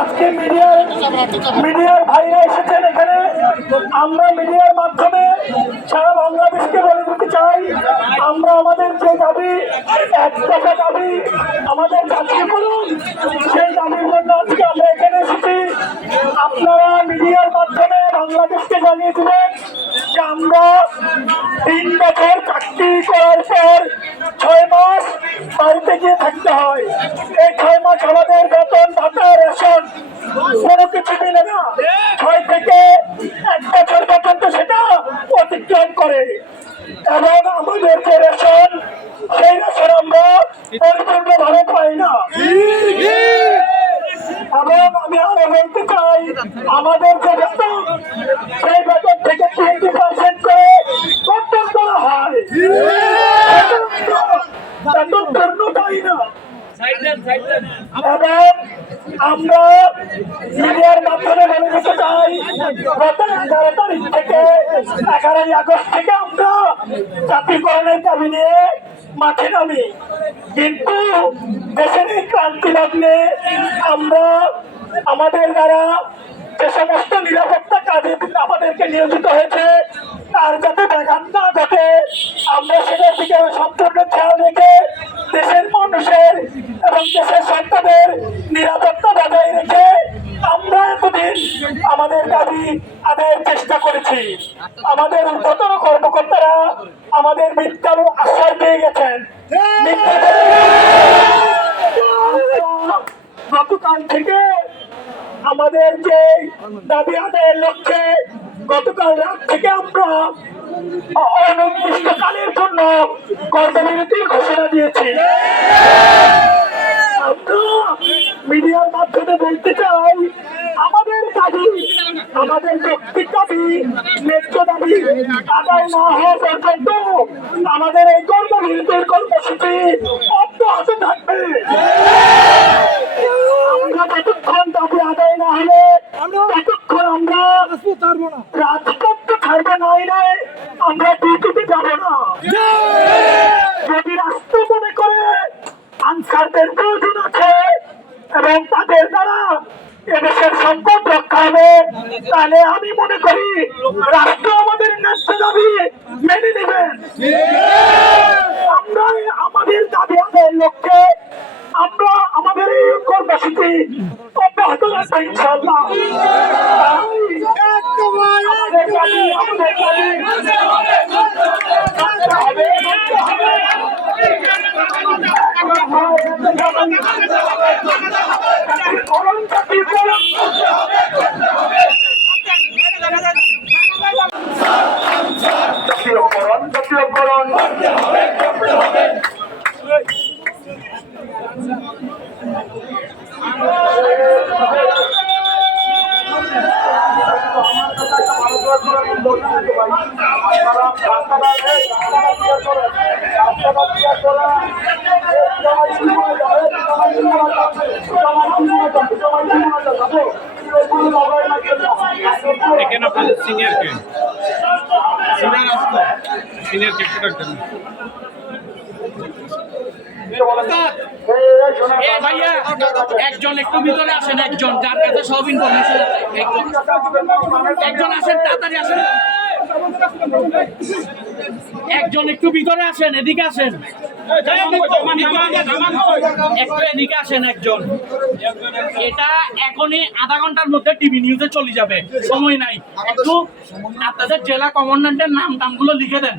আজকে মিডিয়ার মিডিয়ার ভাইরা এসেছেন এখানে। আমরা মিডিয়ার মাধ্যমে সারা বাংলাদেশকে বলে দিতে চাই। আমরা আমাদের যে দাবি, এক টাকা দাবি আমাদের চাকরি করুন, সেই দাবির জন্য আজকে আমরা এখানে এসেছি। আপনারা মিডিয়ার মাধ্যমে বাংলাদেশকে জানিয়ে দিবেন যে আমরা তিন বছর চাকরি করার পর ছয় মাস বাড়িতে গিয়ে থাকতে হয়। এই ছয় মাস আমাদের বেতন ভাতা রেশন কোনো কিছু মিলে না ছয় থেকে এক বছর পর্যন্ত সেটা অতিক্রম করে এবং আমাদের যে রেশন সেই রেশন আমরা পরিপূর্ণভাবে পাই না এবং আমি আরও বলতে চাই আমাদের যে বেতন সেই বেতন থেকে টোয়েন্টি পার্সেন্ট করে কর্তন করা হয়। না। আমরা মিডিয়ার মাধ্যমে বলে দিতে চাই এগারো তারিখ থেকে এগারোই আগস্ট থেকে আমরা জাতিকরণের দাবি নিয়ে মাঠে নামি। কিন্তু দেশের এই ক্রান্তি লগ্নে আমরা আমাদের দ্বারা যে সমস্ত নিরাপত্তা কাজে আমাদেরকে নিয়োজিত হয়েছে, তার যাতে ব্যাঘাত না ঘটে, আমরা সেটার দিকে সম্পূর্ণ খেয়াল রেখে দেশের মানুষের এবং দেশের সন্তানের নিরাপত্তা বজায় রেখে আমরা এতদিন আমাদের দাবি আদায়ের চেষ্টা করেছি। আমাদের ঊর্ধ্বতন কর্মকর্তারা আমাদের মিথ্যার আশ্রয় পেয়ে গেছেন মিথ্যা গতকাল থেকে আমাদের যে দাবি আদায়ের লক্ষ্যে গতকাল রাত থেকে আমরা অনির্দিষ্টকালের জন্য কর্মবিরতির ঘোষণা দিয়েছি। আমরা মিডিয়ার মাধ্যমে বলতে চাই, আমাদের দাবি, আমাদের ব্যক্তির দাবি, ন্যায্য দাবি আদায় না হওয়া পর্যন্ত আমাদের এই কর্মবিরতির কর্মসূচি অব্যাহত থাকবে আমরা যতক্ষণ দাবি আদায় না হলে ততক্ষণ আমরা রাজপথ ছাড়বে নাই নাই আমরা ডিউটিতে যাব না। যদি রাষ্ট্র মনে করে আনসারদের প্রয়োজন আছে এবং তাদের দ্বারা এদেশের সম্পদ রক্ষা হবে, তাহলে আমি মনে করি রাষ্ট্র আমাদের ন্যায্য দাবি মেনে নেবেন আমরা আমাদের দাবি আদায়ের লক্ষ্যে আমরা আমাদের এই কর্মসূচি অব্যাহত রাখব ইনশাল্লাহ করণ জাতির করণ করতে হবে, করতে হবে। জাতীয়করণ জাতীয়করণ এখানে আপনাদের সিনিয়র কে? সিনিয়র আসতো সিনিয়র কে একটু ডাকতেন এ ভাইয়া একজন একটু ভিতরে আসেন একজন। যার কাছে সব ইনফরমেশন আছে একজন। একজন আসেন তাড়াতাড়ি আসেন। একজন একটু ভিতরে আসেন এদিকে আসেন। একটু এদিকে আসেন একজন। এটা এখনই আধা ঘণ্টার মধ্যে টিভি নিউজে চলে যাবে। সময় নাই। একটু আপনাদের জেলা কমান্ডান্টের নাম টামগুলো লিখে দেন।